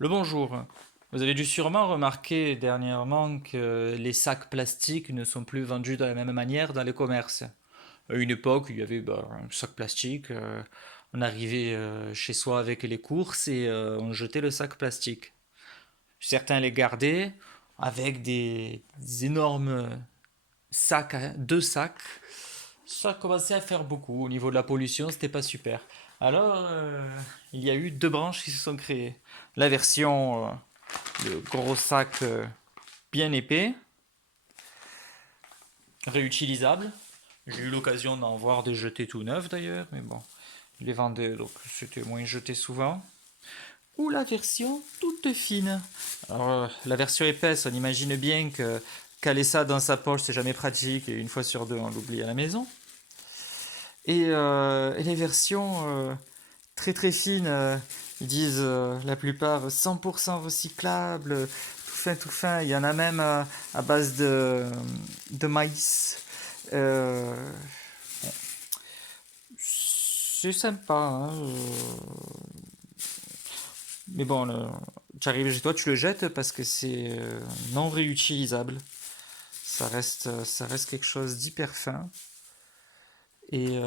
Le bonjour. Vous avez dû sûrement remarquer dernièrement que les sacs plastiques ne sont plus vendus de la même manière dans les commerces. À une époque, il y avait un sac plastique, on arrivait chez soi avec les courses et on jetait le sac plastique. Certains les gardaient avec des énormes sacs, deux sacs. Ça commençait à faire beaucoup. Au niveau de la pollution, c'était pas super. Alors, il y a eu deux branches qui se sont créées. La version le gros sac bien épais, réutilisable. J'ai eu l'occasion d'en voir des jetés tout neufs d'ailleurs, mais bon, je les vendais donc c'était moins jeté souvent. Ou la version toute fine. Alors, la version épaisse, on imagine bien que caler ça dans sa poche, c'est jamais pratique et une fois sur deux, on l'oublie à la maison. Et les versions très très fines, ils disent la plupart 100% recyclables, tout fin, tout fin. Il y en a même à base de maïs. Euh, c'est sympa, hein, mais bon, tu arrives chez toi, tu le jettes parce que c'est non réutilisable. Ça reste quelque chose d'hyper fin et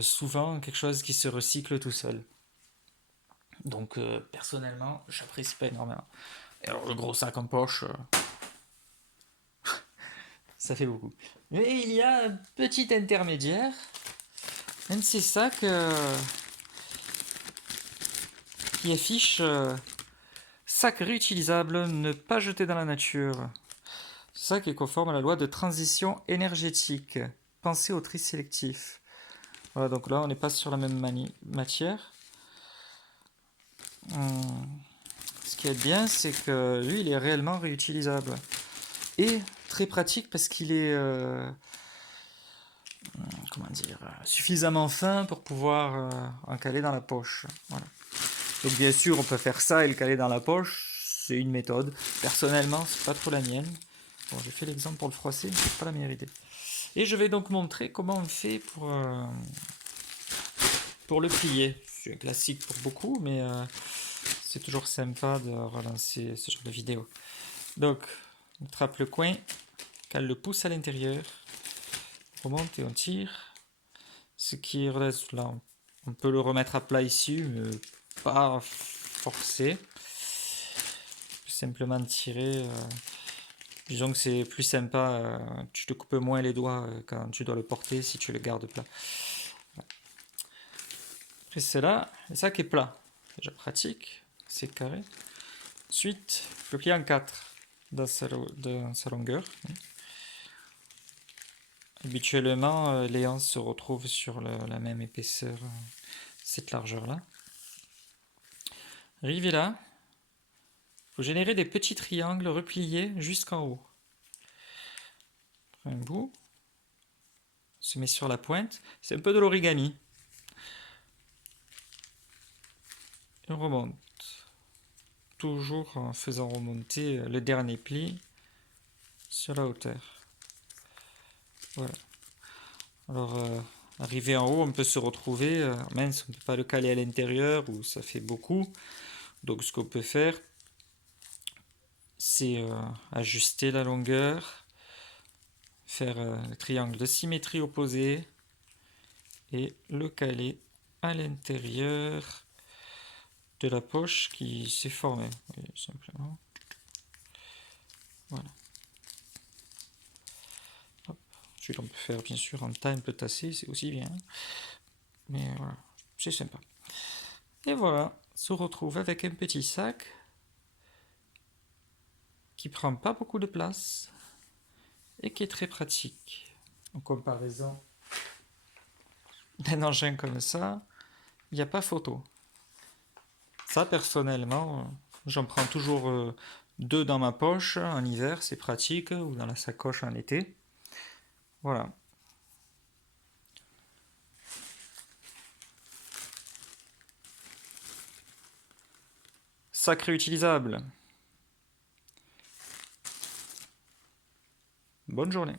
souvent quelque chose qui se recycle tout seul. Donc personnellement, j'apprécie pas énormément. Et alors le gros sac en poche, ça fait beaucoup. Mais il y a un petit intermédiaire, un de ces sacs qui affiche sac réutilisable, ne pas jeter dans la nature. Ce sac est conforme à la loi de transition énergétique. Pensez au tri sélectif. Voilà, donc là on n'est pas sur la même matière. Hum, Ce qui est bien, c'est que lui, il est réellement réutilisable. Et très pratique parce qu'il est comment dire, suffisamment fin pour pouvoir en caler dans la poche. Voilà. Donc bien sûr, on peut faire ça et le caler dans la poche, c'est une méthode. Personnellement, c'est pas trop la mienne. Bon, j'ai fait l'exemple pour le froisser, mais c'est pas la meilleure idée. Et je vais donc montrer comment on fait pour le plier. C'est un classique pour beaucoup, mais c'est toujours sympa de relancer ce genre de vidéo. Donc, on trappe le coin, cale le pouce à l'intérieur, on remonte et on tire. Ce qui reste là, on peut le remettre à plat ici, mais pas forcer. Simplement tirer. Disons que c'est plus sympa. Tu te coupes moins les doigts quand tu dois le porter si tu le gardes plat. Après c'est là, le sac est plat. Déjà pratique, c'est carré. Ensuite, le plier en 4 dans sa longueur. Habituellement, les anses se retrouvent sur la même épaisseur, cette largeur-là. Arrivé là, il faut générer des petits triangles repliés jusqu'en haut. Un bout, on se met sur la pointe, c'est un peu de l'origami. Et on remonte, toujours en faisant remonter le dernier pli sur la hauteur. Voilà. Alors, arrivé en haut, on peut se retrouver, mince, on ne peut pas le caler à l'intérieur ou ça fait beaucoup. Donc, ce qu'on peut faire, c'est ajuster la longueur, faire le triangle de symétrie opposée et le caler à l'intérieur de la poche qui s'est formée, simplement. Voilà. Hop. Ensuite, on peut faire bien sûr en taille un peu tassée, c'est aussi bien. Mais voilà, c'est sympa. Et voilà, on se retrouve avec un petit sac qui prend pas beaucoup de place et qui est très pratique. En comparaison d'un engin comme ça, il n'y a pas photo. Ça, personnellement, j'en prends toujours deux dans ma poche en hiver, c'est pratique, ou dans la sacoche en été. Voilà. Sac réutilisable. Bonne journée.